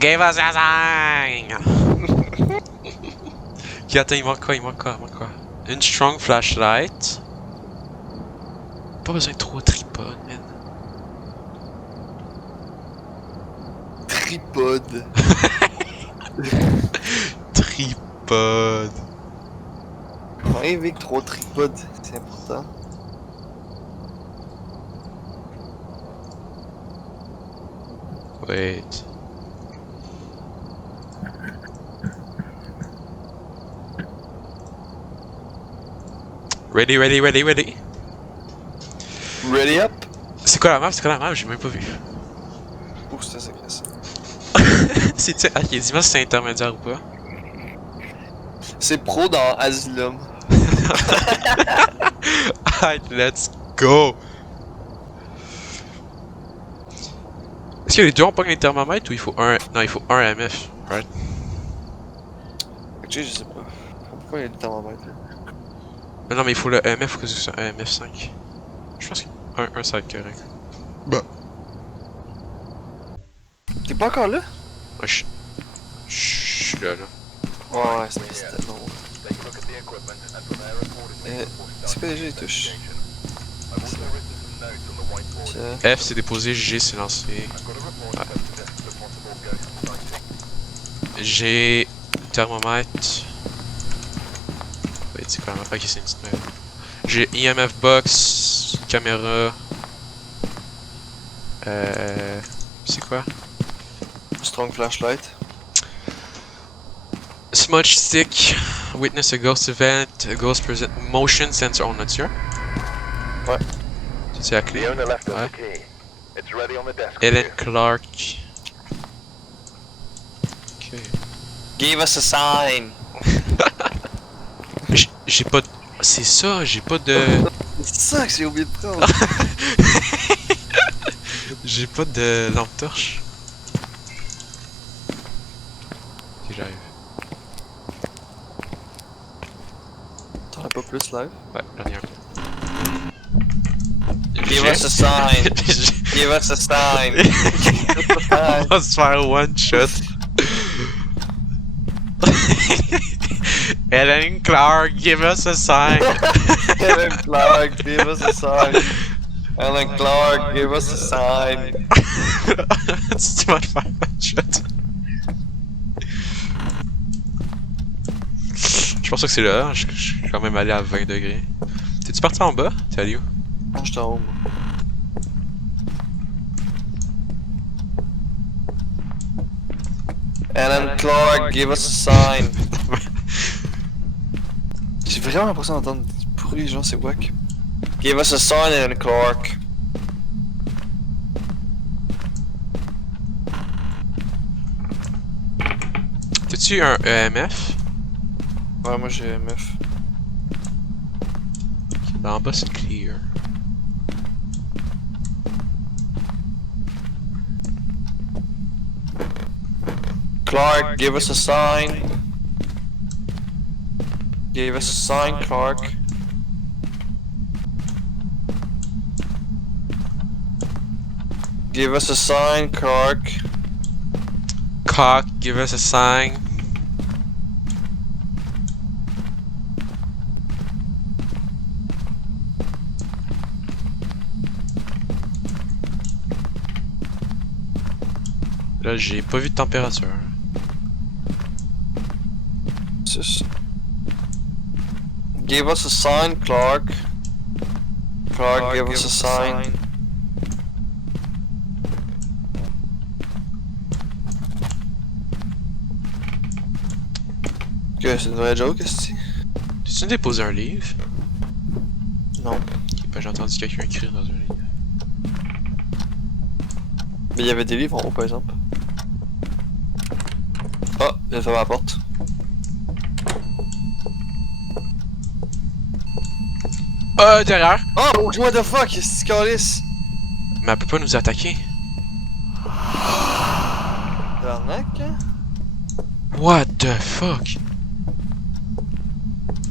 Give us a sign! Ok, attends, il manque quoi? Une strong flashlight. Pas besoin de trop tripod, man. Tripod. Tripod. Faut arriver avec trop tripod, c'est important. Wait. Ready. Ready up? C'est quoi la map? J'ai même pas vu. Ouh, c'était secret ça. C'est-tu... Ok, dis-moi si c'est intermédiaire ou pas. C'est pro dans Asylum. Alright, let's go! Est-ce que les deux ont pas les thermomètres ou il faut un... Non, il faut un MF, right? Ok, je sais pas. Pourquoi il y a le thermomètre là? Non, mais il faut le MF ou que ce soit un MF5. Je pense qu'un ça va être correct. Bah. T'es pas encore là? Ouais, je suis là. Ouais, c'était long. C'est quoi déjà les touches? Ça. F c'est déposé, G c'est lancé. Ouais. J'ai thermomètre. Ouais, c'est quoi la map? Ok, c'est une petite map. J'ai EMF box, caméra. C'est quoi? Strong flashlight. Smudge stick, witness a ghost event, a ghost present, motion sensor, on a sûr? Ouais. C'est la clé? Ouais. Ellen Clark. Ok. Give us a sign! J'ai pas de... C'est ça, j'ai pas de... C'est ça que j'ai oublié de prendre! J'ai pas de lampe torche. Ok, j'arrive. T'en as pas plus live? Ouais, j'en ai un. Give us a sign! Give us a sign! On va se faire one shot. Ellen Clark, give us a sign. Ellen Clark, give us a sign! Ellen Clark, give us a sign! Tu vas te faire one shot. Je pense que c'est là, je suis quand même allé à 20 degrés. T'es-tu parti en bas? T'es allé où? Moi j'étais en haut. Ellen Clark, give us a sign! J'ai vraiment l'impression d'entendre du bruit, genre c'est wack. Give us a sign, Ellen Clark! T'as-tu un EMF? Ouais, moi j'ai MF. Là en bas c'est clear. Clark, give us a sign! Give us a sign, Clark! Give us a sign, Clark! Cock, give us a sign. Là j'ai pas vu de température. Just give us a sign, Clark. Clark, give us a sign. Que c'est une vraie joke, est-ce que T'as-tu déposé un livre? non. Ok, ben j'ai entendu quelqu'un écrire dans un livre. Mais il y avait des livres en haut, par exemple. Ah, il a fermé la porte. Derrière! Oh, what the fuck, qu'est-ce que c'est? Mais elle peut pas nous attaquer. L'arnaque, hein? What the fuck?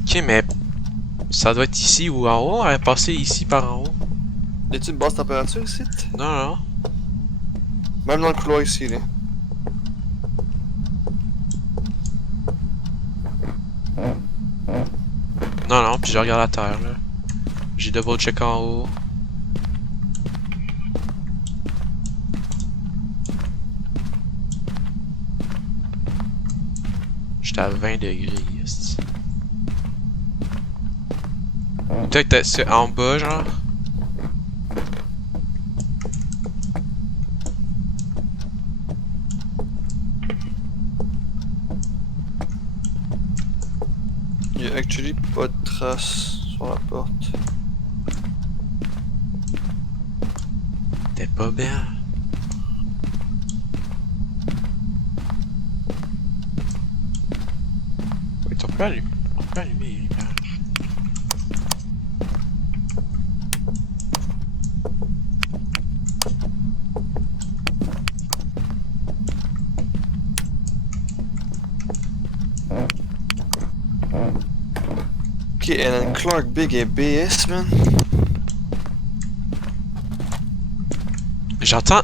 Ok, mais ça doit être ici ou en haut. Elle est passée ici par en haut. Y a-tu une basse température ici? Non. Même dans le couloir ici, là. Non, non, puis je regarde la terre, là. J'ai double check en haut. J'étais à 20 degrés, esti. Peut-être que c'est en bas, genre. Il y a actually pas de traces sur la porte. T'es pas bien. Oui, on peut allumer les lumières. Ok, Alan Clark Big et BS, man. J'entends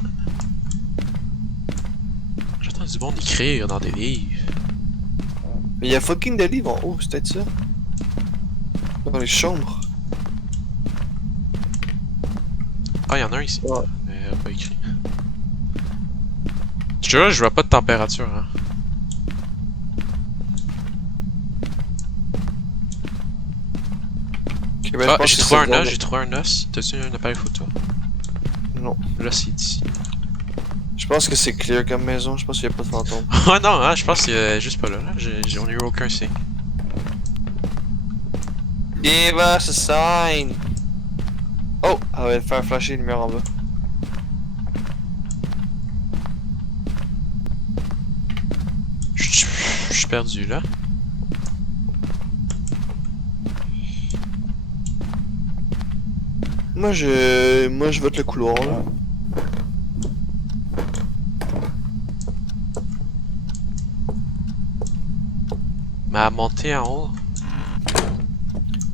du monde écrire dans des livres. Mais il y a fucking des livres en haut, c'est peut-être ça. Dans les chambres. Ah, y'en a un ici. Ouais. Mais pas écrit. Je te jure, je vois pas de température, hein. Ok, ben, je Ah, pense j'ai que trouvé c'est un le os, j'ai trouvé un os. T'as-tu un appareil photo? Non. Là, c'est ici. Je pense que c'est clear comme maison, je pense qu'il y a pas de fantôme. Ah non, hein, je pense qu'il est juste pas là. On a eu aucun signe. Give us a sign! Oh! Elle va faire flasher les lumières en bas. Je suis perdu là. Moi je vote le couloir là. Mais à monter en haut.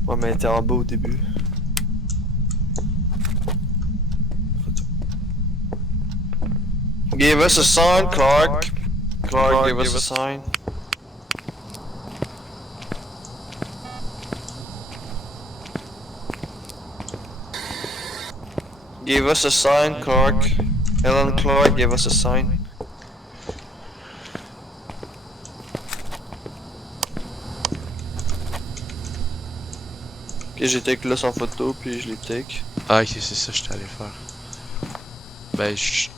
Ouais, mais elle était en bas au début. Give us a sign, Clark. Clark, give us a sign. Give us a sign, Clark. Alan Clark, give us a sign. Ok, j'ai take là sans photo, puis je l'ai take. Ah, ok, c'est ça que j'étais allé faire. Ben, je.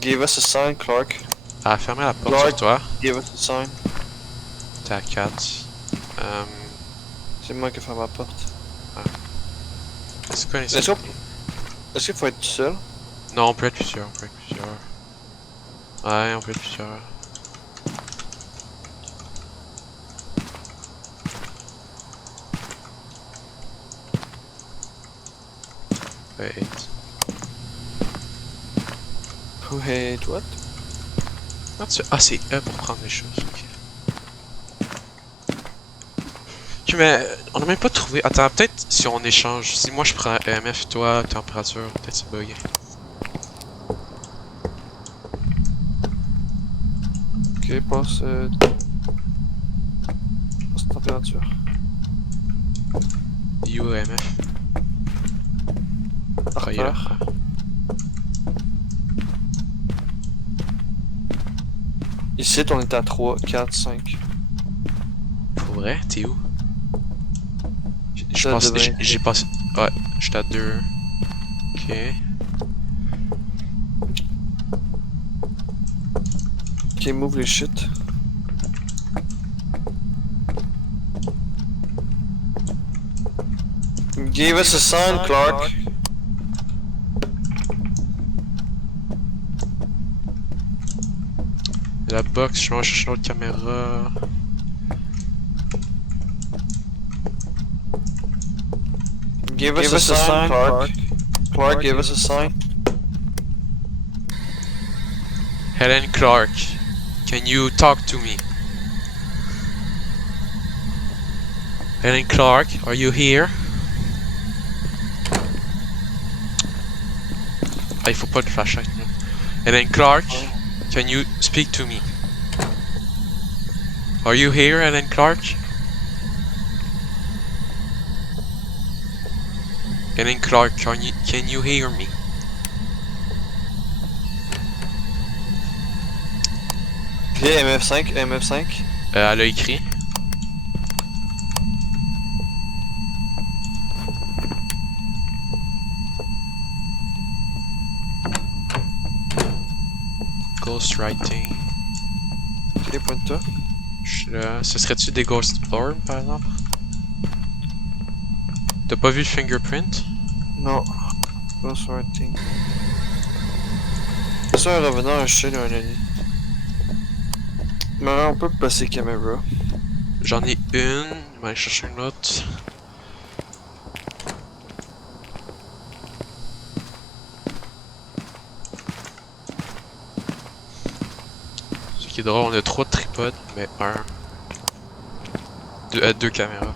Give us a sign, Clark. Ah, fermez la porte Clark. sur toi. Give us a sign. T'es à 4. C'est moi qui ai fait ma porte. C'est quoi les Est-ce qu'il faut être tout seul? Non, on peut être plusieurs, on peut être plusieurs. Ouais, on peut être plusieurs. Wait. Wait, what? Ah, c'est E pour prendre les choses, ok. Ok, mais on a même pas trouvé. Attends, peut-être si on échange. Si moi je prends EMF, toi, température, peut-être c'est bugué. Ok, passe température. You EMF. Ah, il est là. Artère. Ici, on est à 3, 4, 5. Pour vrai, t'es où? Je T'as pense de vingt. j'ai passé. Ouais, j'étais à 2. Ok. Ok, move les shit. Give us a sign, Clark. La box, je vais chercher l'autre caméra. Give us a sign, Clark. Clark, give us a sign. Helen Clark, can you talk to me? Helen Clark, are you here? Ah, il faut pas de flashlight. Là. Helen Clark, can you speak to me? Are you here, Ellen Clark? Ellen Clark, can you hear me? Ok, MF5, MF5. Elle a écrit. Ghostwriting. Ok, pointe-toi. Je suis là. Ce serait-tu des Ghost Orb, par exemple? T'as pas vu le fingerprint? Non. Ghostwriting. C'est ça un revenant, un shell ou un ennemi. Mais on peut passer caméra. J'en ai une. Je vais aller chercher une autre. Ce qui est drôle, on a 3 tripodes, mais un. Deux caméras.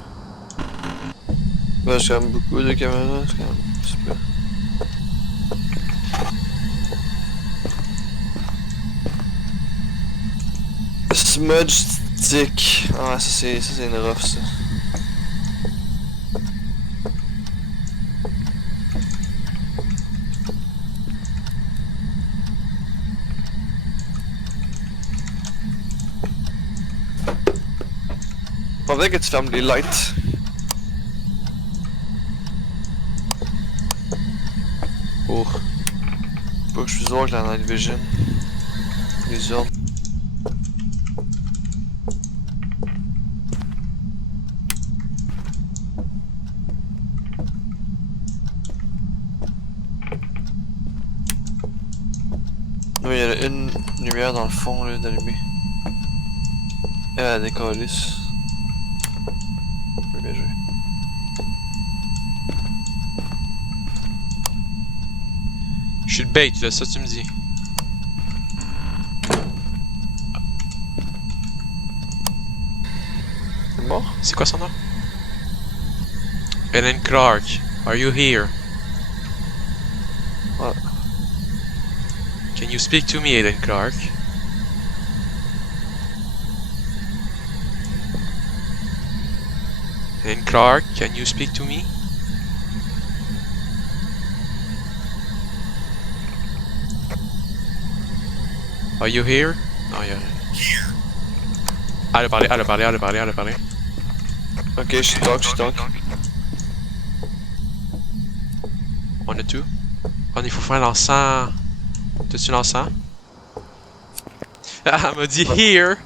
Ouais, c'est quand même beaucoup de caméras, c'est quand même super. Smudge stick. Ah, ça c'est une rough ça. Faudrait que tu fermes les lights. Pour. Faut que je puisse voir avec la night vision. Les ordres. Oui, il y a une lumière dans le fond là d'allumée. Elle a des calices. Bien joué. Je suis le bait, là, ça tu me dis. C'est mort? C'est quoi son nom? Ellen Clark, are you here? Ouais. Can you speak to me, Ellen Clark? Ellen Clark, can you speak to me? Are you here? Non, y'a rien. Elle a parlé, elle a parlé, elle a parlé, elle a parlé. Ok, je suis talk, je suis talk. On a tout. Oh, il faut faire l'encens. T'as-tu l'encens? Ah, elle m'a dit here!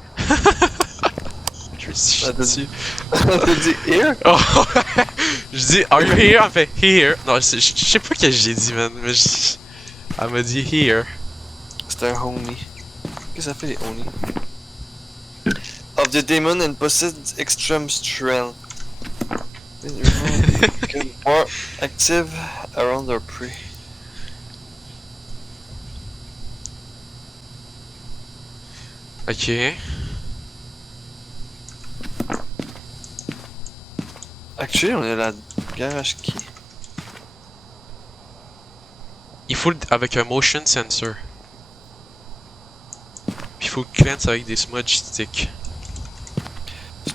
Je suis Ah, t'as dessus. T'as dit here? Oh, je dis, are you here? Elle fait here. Non, je sais pas ce que j'ai dit, man. Mais elle m'a dit here. C'est un honey. Qu'est-ce que ça fait les honey? Of the demon and possessed extreme strength. Become more active around their prey. Ok. Actually, on est à la garage qui? Il faut avec un motion sensor. Puis il faut le cleanse avec des smudge sticks.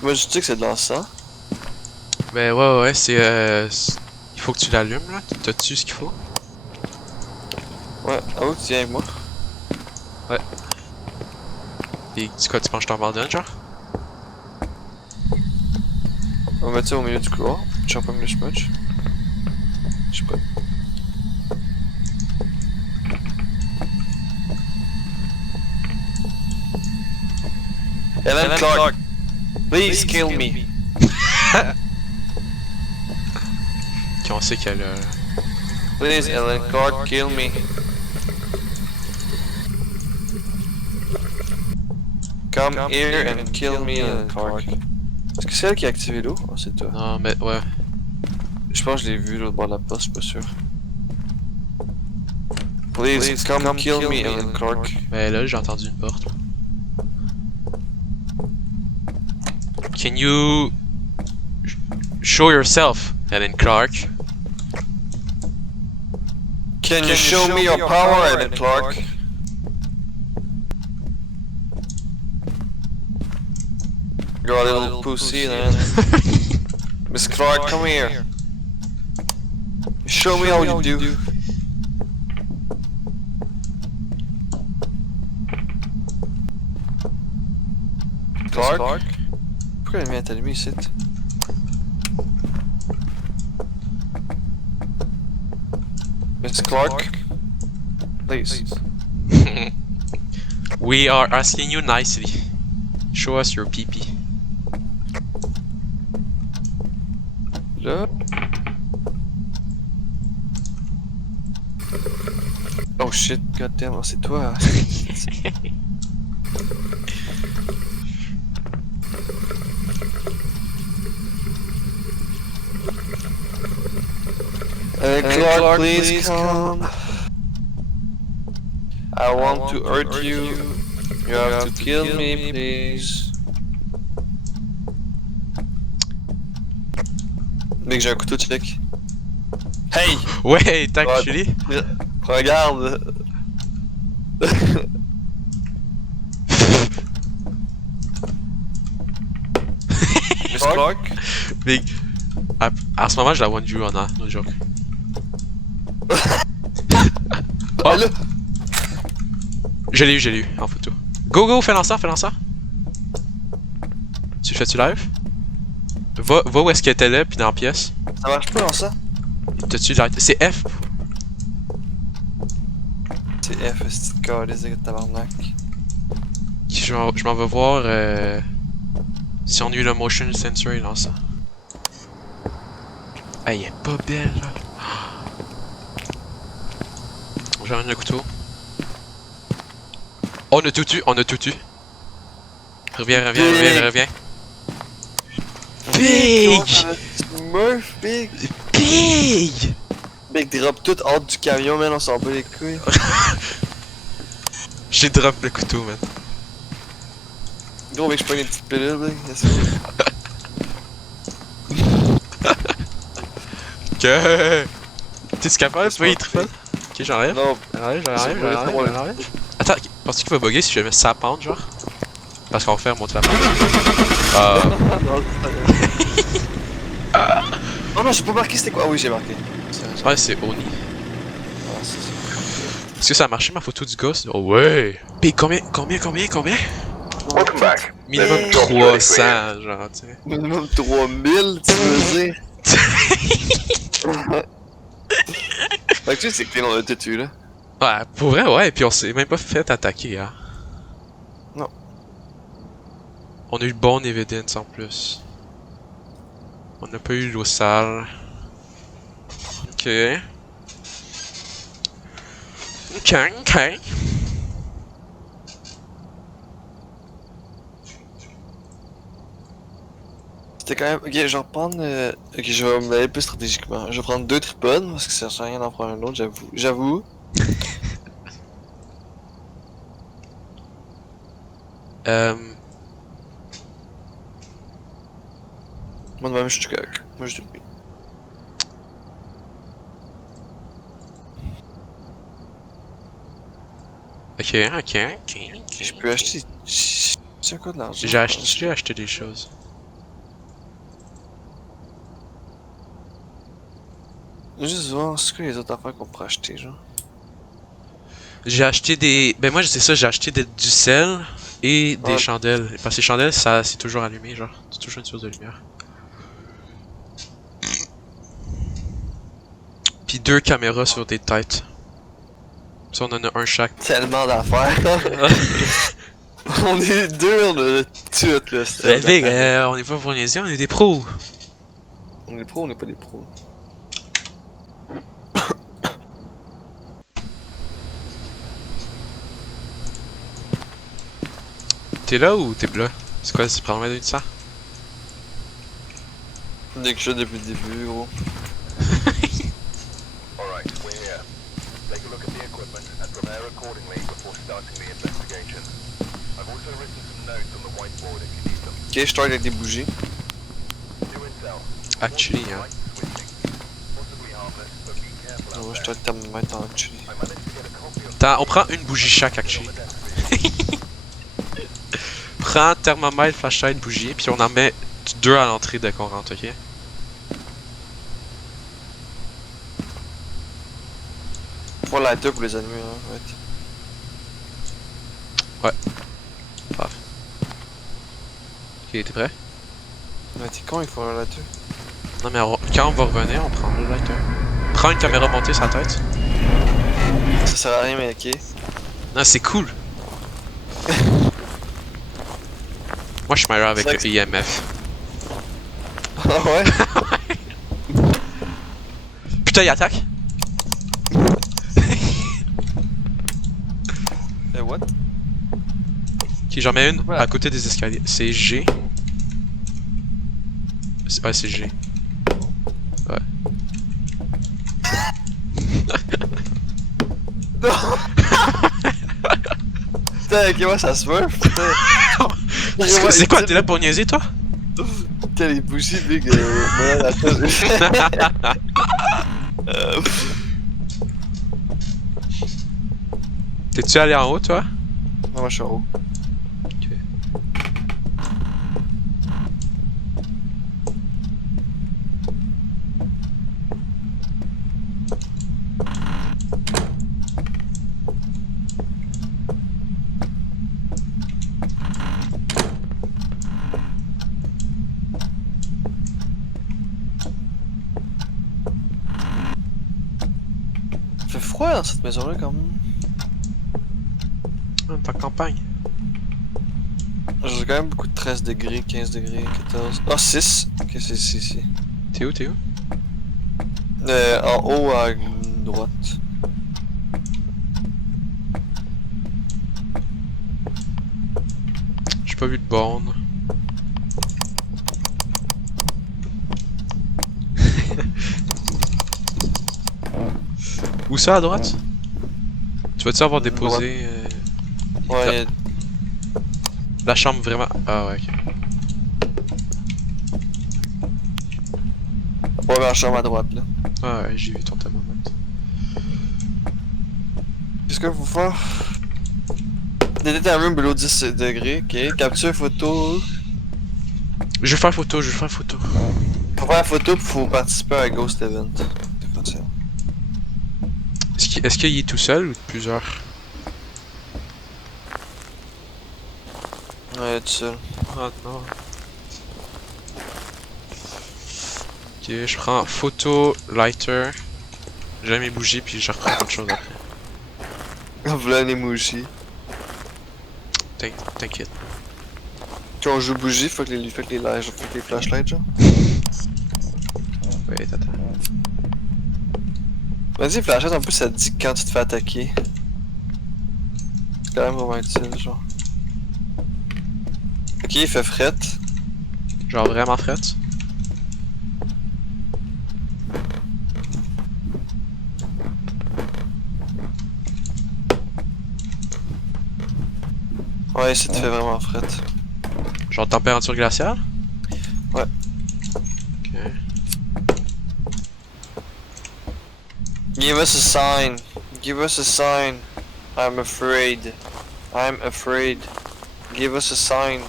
Moi je dis que c'est de l'encens. Ben ouais, c'est il faut que tu l'allumes là. T'as-tu ce qu'il faut? Ouais, ah ouais, tu viens avec moi. Et tu quoi, tu penses que je t'en abandonne, genre? On va mettre ça au milieu du couloir. Chop comme le smudge. Je sais pas. Ellen Clark, please kill me. Qui on sait qu'elle a... Please, Ellen Clark, kill me. Come here and kill me, Ellen Clark. Est-ce que c'est elle qui a activé l'eau? Oh, c'est toi. Non, mais ouais. Je pense que je l'ai vu l'autre bord de la poste, je suis pas sûr. Please, come kill me, Ellen Clark. Mais là, j'ai entendu une porte. Can you... show yourself, Ellen Clark? Can you show me your power, Ellen Clark? Got a little pussy then. Miss Clark, come here. Show me how you do. Clark? Pourquoi elle vient t'allumer ici? Miss Clark? Please. We are asking you nicely. Show us your pee. Là? Oh shit, goddamn, c'est toi. Clark, please come. I want to hurt you. You have to kill me, please. Mec, j'ai un couteau, check. Hey! Wait, actually. Regarde! Miss Clark? Big. À ce moment, je la one view, Anna, no joke. Oh. Là. Je l'ai eu, en photo. Go, fais lanceur. Tu le fais-tu live? Va où est-ce qu'elle était là, pis dans la pièce. Ça marche pas dans ça? T'as-tu live? C'est F. C'est F, c'est calé, c'est tabarnak. Je m'en vais voir si on a eu le motion sensor et lance ça. Hey, elle est pas belle là. J'ai un couteau. On a tout eu. Reviens. Big! Murph, Big! Big! Big drop tout hors du camion, man, on s'en bat les couilles. J'ai drop le couteau, man. Gros, mec, je prends une petite pilule, Big. Que... T'es-tu capable de pas y triper? Ok, j'enlève. Non. J'enlève. Attends, penses-tu qu'il va bugger si je mets ça à pente, genre? Parce qu'on va faire monter la pente. Oh non, j'ai pas marqué c'était quoi? Ah oui, j'ai marqué. Ouais, c'est Oni. Ah, c'est ça. Est-ce que ça a marché ma photo du ghost? Oh ouais! Pis combien? Welcome back. Minimum 300, genre, tu sais. Minimum 3000, tu veux dire? Fait que tu sais, c'est que on a tout eu là. Ouais, pour vrai, ouais, pis on s'est même pas fait attaquer, hein. Non. On a eu bon evidence en plus. On n'a pas eu l'eau sale. Ok. C'était quand même. Ok, je vais reprendre. Ok, je vais me aller plus stratégiquement. Je vais prendre 2 tripodes parce que ça sert à rien d'en prendre un autre, j'avoue. Moi de même, je suis correct. Moi, je suis bien. Ok. Je peux acheter. C'est quoi de l'argent? J'ai acheté des choses. Juste voir ce que les autres affaires qu'on pourrait acheter, genre. J'ai acheté des... Ben moi c'est ça, j'ai acheté du sel et des chandelles. Parce que les chandelles, ça c'est toujours allumé, genre. C'est toujours une source de lumière. Puis 2 caméras sur des têtes. Ça on en a un chaque. Tellement d'affaires. On est deux, on a tout, là. Ben big, on est pas pour niaiser, on est des pros. On est pros, on n'est pas des pros. T'es là ou t'es là? C'est quoi, c'est probablement d'une ça? Dès que je suis depuis le début, gros. Alright, we're here. Take a look at the equipment and prepare accordingly before starting the investigation. I've also written some notes on the whiteboard if you need them. Ok, je start avec des bougies. New intel. Actually, hein. Light switching. Possibly harmless, but be careful Ouais, out je there. start à me mettre en actually. I managed to get a copy of Attends, on prend une bougie chaque, actually. prends thermomètre, flashlight, bougie, puis on en met 2 à l'entrée dès qu'on rentre, ok? Faut lighter pour les allumer, hein, ouais. Paf. Ok, t'es prêt? Mais t'es con, il faut un lighter. Non mais quand on va revenir, on prend le lighter. Prends une caméra montée sur la tête. Ça sert à rien, mais ok. Non, c'est cool. Moi, je suis meilleur avec C'est le vrai IMF. Ah ouais? Putain, il attaque! What? Ok, j'en mets une Voilà. à côté des escaliers. C'est G. Ouais, c'est G. Ouais. Non! Putain, ok, ouais, ça se meurt, putain. C'est quoi, t'es là pour niaiser, toi? Putain, les bougies, big, voilà, la tête. T'es-tu allé en haut, toi? Non, moi, je suis en haut. Ok. Il fait froid dans cette maison-là, quand même. On est en campagne. J'ai quand même beaucoup de 13 degrés, 15 degrés, 14. Ah, 6! Ok, c'est ici. T'es où, t'es où? En haut à droite. J'ai pas vu de borne. Où ça, à droite? Tu vas-tu avoir déposé Ouais, la chambre vraiment... Ah ouais, ok. ouais, la chambre à droite, là. Ah ouais, j'ai vu ton thermomètre. Qu'est-ce qu'il faut faire? Détecte un room below 10 degrés, ok. Capture photo. Je vais faire photo, je vais faire photo. Pour faire la photo, il faut participer à un Ghost Event. C'est quoi ça? Est-ce qu'il est tout seul ou plusieurs? Ouais, tout seul. Ah non. Ok, je prends photo, lighter. J'ai mes bougies puis je reprends autre chose après. Voilà les bougies. T'inquiète. Quand on joue bougie, faut que les flashlights, genre. Oui, attends. Vas-y, flashlight, en plus, ça te dit quand tu te fais attaquer. C'est quand même vraiment utile, genre. Ok, il fait fret. Genre vraiment frette. Ouais, ici, te fait vraiment fret. Genre température glaciale? Ouais. Ok. Give us a sign. Give us a sign. I'm afraid. I'm afraid. Give us a sign.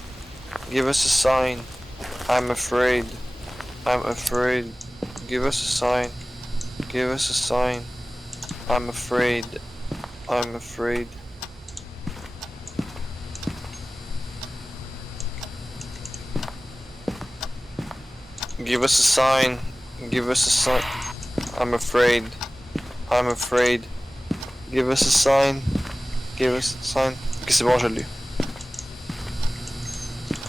Give us a sign. I'm afraid. I'm afraid. Give us a sign. Give us a sign. I'm afraid. I'm afraid. Give us a sign. Give us a sign. I'm afraid. I'm afraid. Give us a sign. Give us a sign. Ok, c'est bon, je l'ai.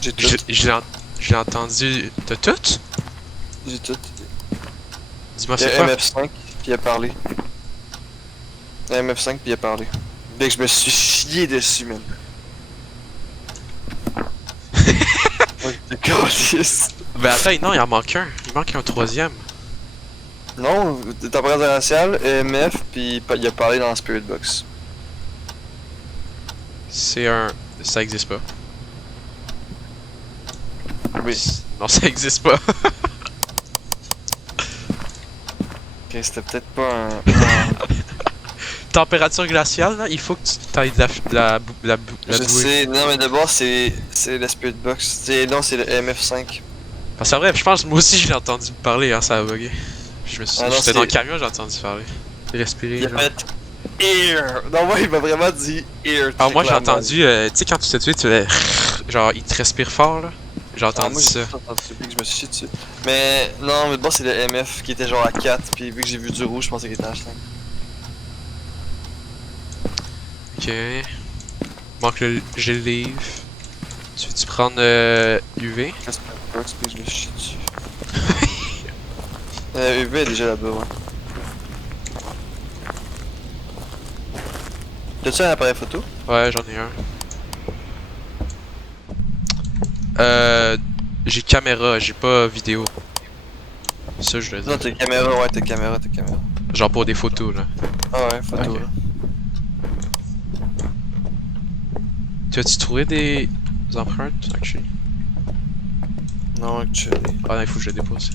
J'ai tout. J'ai entendu... T'as tout? J'ai tout. Dis-moi Il y c'est a quoi? MF5 puis il a parlé. Il y a MF5 puis il a parlé. Dès que je me suis chié dessus, man. Oh, t'es calisse. Ben attends, non, il en manque un. Il manque un troisième. Non, température raciale, EMF, puis il a parlé dans Spirit Box. C'est un... Ça existe pas. Oui. Non, ça existe pas. Ok, c'était peut-être pas un... température glaciale, là, il faut que tu t'ailles de la Je bouée. sais, non mais d'abord c'est la Spirit Box. Non, c'est le MF5. Parce que c'est vrai, je pense, moi aussi, je l'ai entendu parler, hein, ça a bugué. Ah non, J'étais dans le c'est- camion, j'ai entendu parler. Respirer, Il a genre. fait Ear! Non, moi il m'a vraiment dit Ear. Ah, moi, j'ai clairement. entendu, tu sais, quand tu te tues, tu fais. Genre, il te respire fort, là. J'ai Ah, entendu moi ça. j'ai tout entendu depuis que je me suis chié dessus. Mais non, mais d'abord c'est le MF qui était genre à 4, puis vu que j'ai vu du rouge, je pensais qu'il était à 5. Ok. Manque le gel livre. Tu veux-tu prendre UV? La Spirit Box, puis je me suis chié dessus. UV est déjà là-bas, ouais. T'as-tu un appareil photo? Ouais, j'en ai un. J'ai caméra, j'ai pas vidéo. Ça, je le dis. Non, t'as caméra, ouais, t'as caméra. Genre pour des photos, là. Ah ouais, photo, Ok. là. Tu as-tu trouvé des empreintes, actually? Non, actually. Ah non, il faut que je le dépose.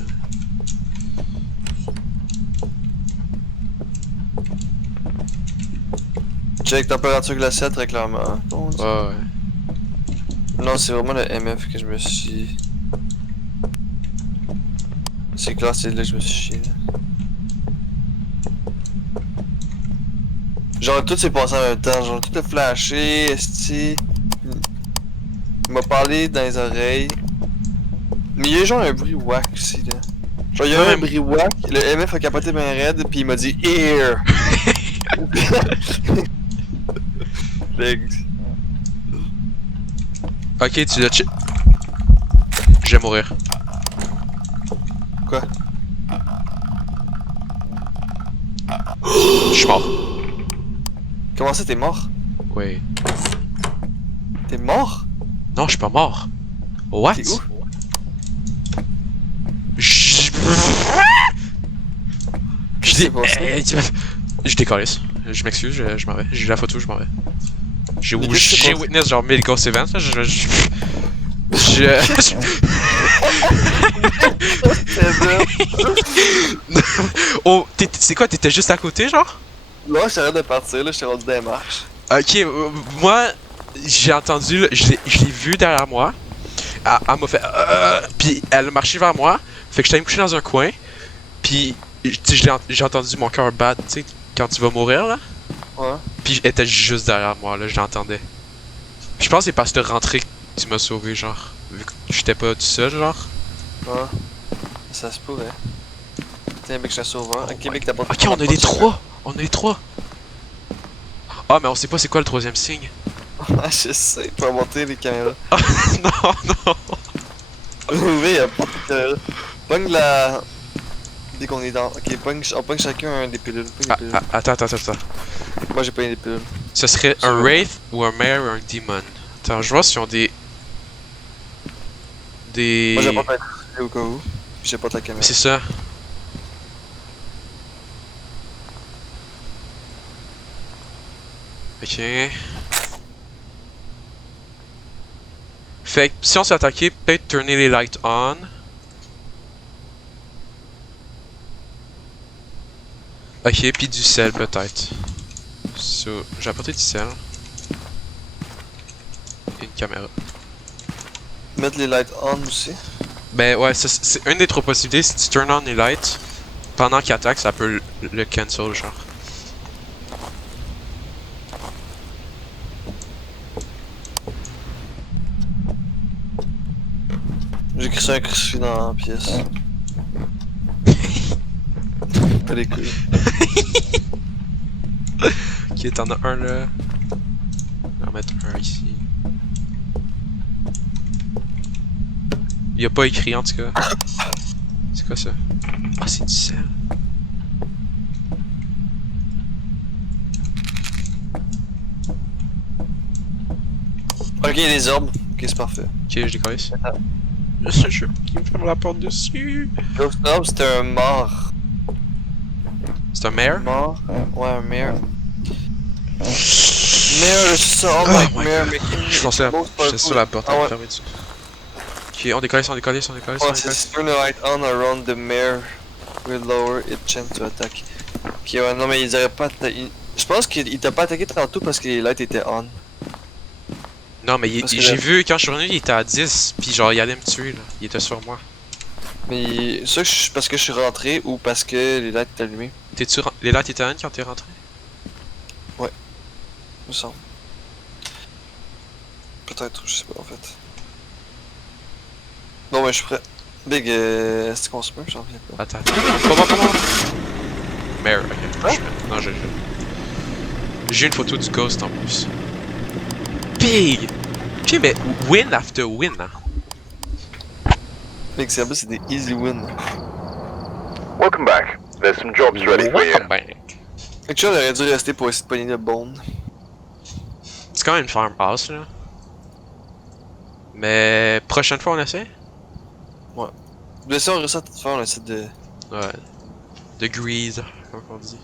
Check température glaciale très clairement. Hein. Bon, Ouais, ouais. non, c'est vraiment le MF que je me suis. C'est clair, c'est là que je me suis chié. Là. Genre, tout s'est passé en même temps. Genre, tout a flashé, esti. Il m'a parlé dans les oreilles. Mais il y a eu genre un bruit wack aussi, là. Genre, il y a eu Ouais, un bruit wack, le MF a capoté bien raide, puis il m'a dit Ear! Ok, tu l'as je vais mourir. Quoi? Je suis mort. Comment ça, t'es mort? Ouais. T'es mort? Non, je suis pas mort. What? T'es où? Je Qu'est-ce qui s'est passé? Je décalisse. Je m'excuse, je m'en vais. J'ai la photo, je m'en vais. J'ai Mais qu'est-ce qui s'est passé? witness genre 1000 ghost events là. Je... Oh, c'est quoi, t'étais juste à côté genre? Là, j'arrête de partir, là, j'étais rendu dans les marches. Ok, moi, j'ai entendu, là, je l'ai vu derrière moi. Elle m'a fait puis elle a marché vers moi. Fait que j'étais me coucher dans un coin. Puis, tu sais, j'ai entendu mon cœur battre, tu sais, quand tu vas mourir là. Ouais. Puis elle était juste derrière moi, là, je l'entendais. Puis je pense que c'est parce que t'es rentré que tu m'as sauvé, genre. Vu que j'étais pas tout seul, genre. Ouais. Ça se pourrait. Tiens, mec, je suis sauveur. Ok, mec, t'as pas Ok, on a les trois! On a les trois! Ah, mais on sait pas c'est quoi le troisième signe. Ah, je sais, tu vas monter les caméras. Non, non! Oui, y'a pas de caméra. Pogne la. Dès qu'on est dans. Ok, on pogne chacun des pilules. Pogne des pilules. Attends. Moi, j'ai pas des pilules. Ce serait Ça un va. Wraith ou un Mare ou un Demon. Attends, je vois s'ils ont des. Moi, j'ai pas de au cas où. Puis j'ai pas de la caméra. C'est ça. Ok. Fait que si on s'attaquait, peut-être tourner les lights on. Ok, puis du sel peut-être. So, j'ai apporté du sel. Et une caméra. Mettre les lights on aussi. Ben ouais, c'est une des trois possibilités. Si tu turn on les lights pendant qu'il attaque, ça peut le cancel, genre. J'ai crissé un crucifix dans la pièce. Pas les couilles. Ok, t'en as un là. On va en mettre un ici. Il a pas écrit en tout cas. C'est quoi ça? Ah, c'est du sel. Ok, les orbes. Ok, c'est parfait. Ok, je décolle. Je qui me ferme la porte dessus. Ghost Orb, c'était un mort. C'est un mare? Mort? Ouais, un mare. Mare, ça, oh Oh my my mare, God. mais Je pensais j'étais sur la porte, Ah elle me ouais. fermer dessus. Ok, on décolle. Ouais, c'est turn the light on around the mare will lower its chance to attack. Ok, ouais, non, mais ils auraient pas. Je pense qu'il t'a pas attaqué tantôt parce que les lights étaient on. Non, mais Parce que j'ai le- vu quand je suis revenu, il était à 10, puis genre il allait me tuer là. Il était sur moi. Mais ça, parce que je suis rentré ou parce que les lights étaient allumés, Les lights étaient on quand t'es rentré? il me semble. Peut-être, je sais pas en fait. Bon, ouais, je suis prêt. Big, est-ce qu'on se meurt? J'en reviens pas. Attends. Comment? Merde, ok. Hein? Non, j'ai une photo du ghost en plus. Big! Puis mais win after win, hein. Big, c'est c'est des easy wins. Welcome back. There's some jobs ready for you. Welcome back. Quelque chose aurait dû rester pour essayer de pogner le bone. C'est quand même une farmhouse là. Mais prochaine fois on essaie? De ça, on réussit à faire, on essaie de. Ouais. De grease, comme on dit.